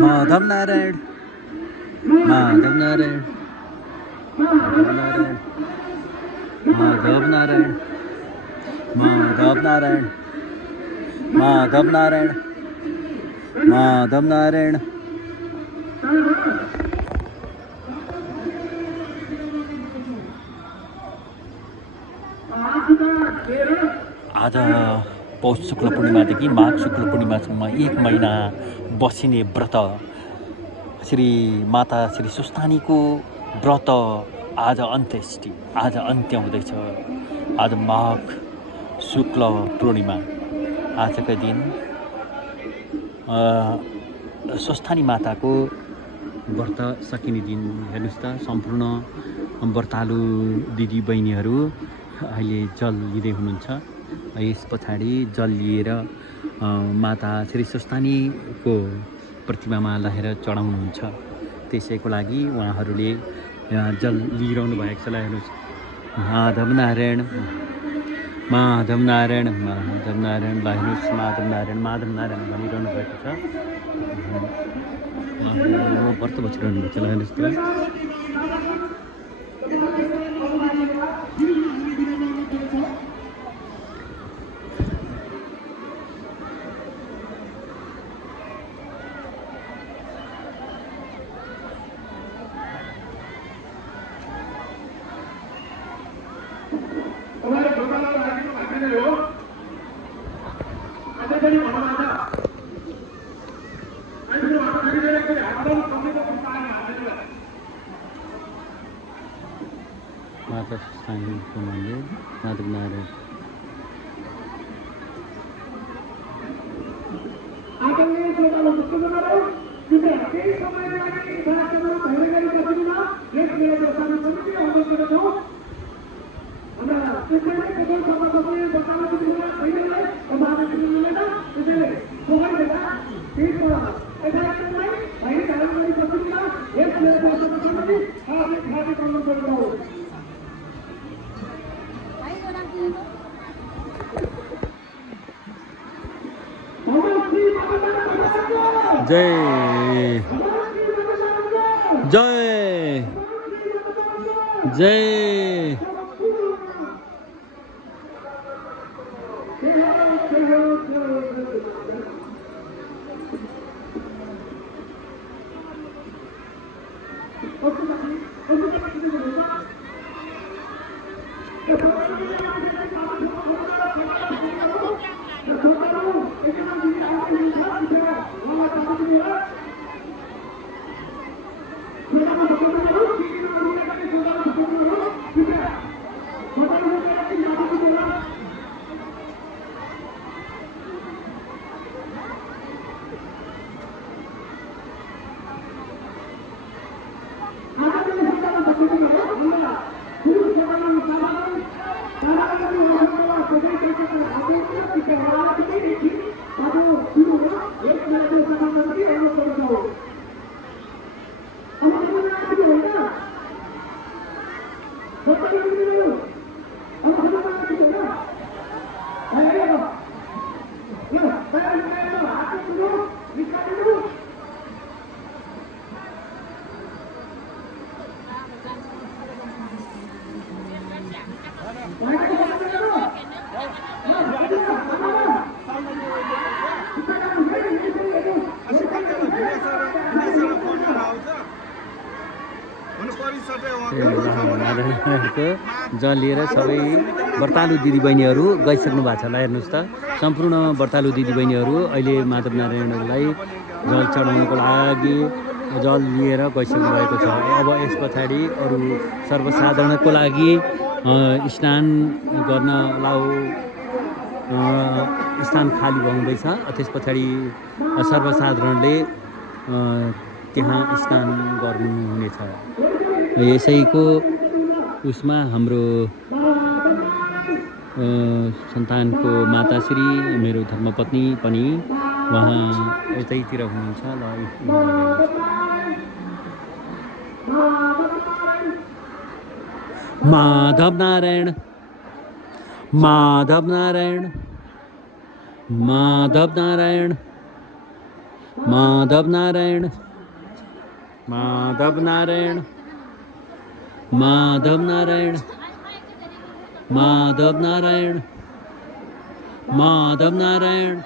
माधव नारायण माधव नारायण माधव नारायण माधव नारायण माधव नारायण माधव नारायण माधव नारायण। आज पौष शुक्ल पूर्णिमादेखि माघ शुक्ल पूर्णिमासम्म 1 महिना बसिने व्रत श्री माता श्री सुस्तानीको व्रत आज अन्त्येष्टि, आज अन्त्य हुँदैछ। आज माघ शुक्ल पूर्णिमा, आजका दिन स्वस्थानी माताको व्रत सकिने दिन। हेर्नुहोस् त, सम्पूर्ण व्रतालु दिदी बहिनीहरू अहिले जल लिँदै हुनुहुन्छ। यस पछाडि जल लिएर माता श्री स्वस्थानीको प्रतिमामा लगेर चढाउनुहुन्छ। त्यसैको लागि उहाँहरूले जल लिइरहनु भएको छ। हेर्नुहोस्, माधव नारायण माधव नारायण माधव नारायण, हेर्नुहोस् माधव नारायण माधव नारायण भनिरहनु भएको छ। व्रत बसिरहनु भएको छ। हेर्नुहोस् त, माता सुस्तानीको मन्दिर माधव नारायण। जय जय जय जल लिएर सबै व्रतालु दिदीबहिनीहरू गइसक्नु भएको छ। ल हेर्नुहोस् त, सम्पूर्ण व्रतालु दिदीबहिनीहरू अहिले माधव नारायणलाई जल चढाउनको लागि जल लिएर गइसक्नु भएको छ। अब यस पछाडि अरू सर्वसाधारणको लागि स्नान गर्न स्थान खाली हुँदैछ। त्यस पछाडि सर्वसाधारणले त्यहाँ स्नान गर्नुहुनेछ। यसैको उसमा हाम्रो सन्तानको माताश्री मेरो धर्मपत्नी पनि उहाँ यतैतिर हुनुहुन्छ। ल माधव नारायण माधव नारायण माधव नारायण माधव नारायण माधव नारायण माधव नारायण माधव नारायण माधव नारायण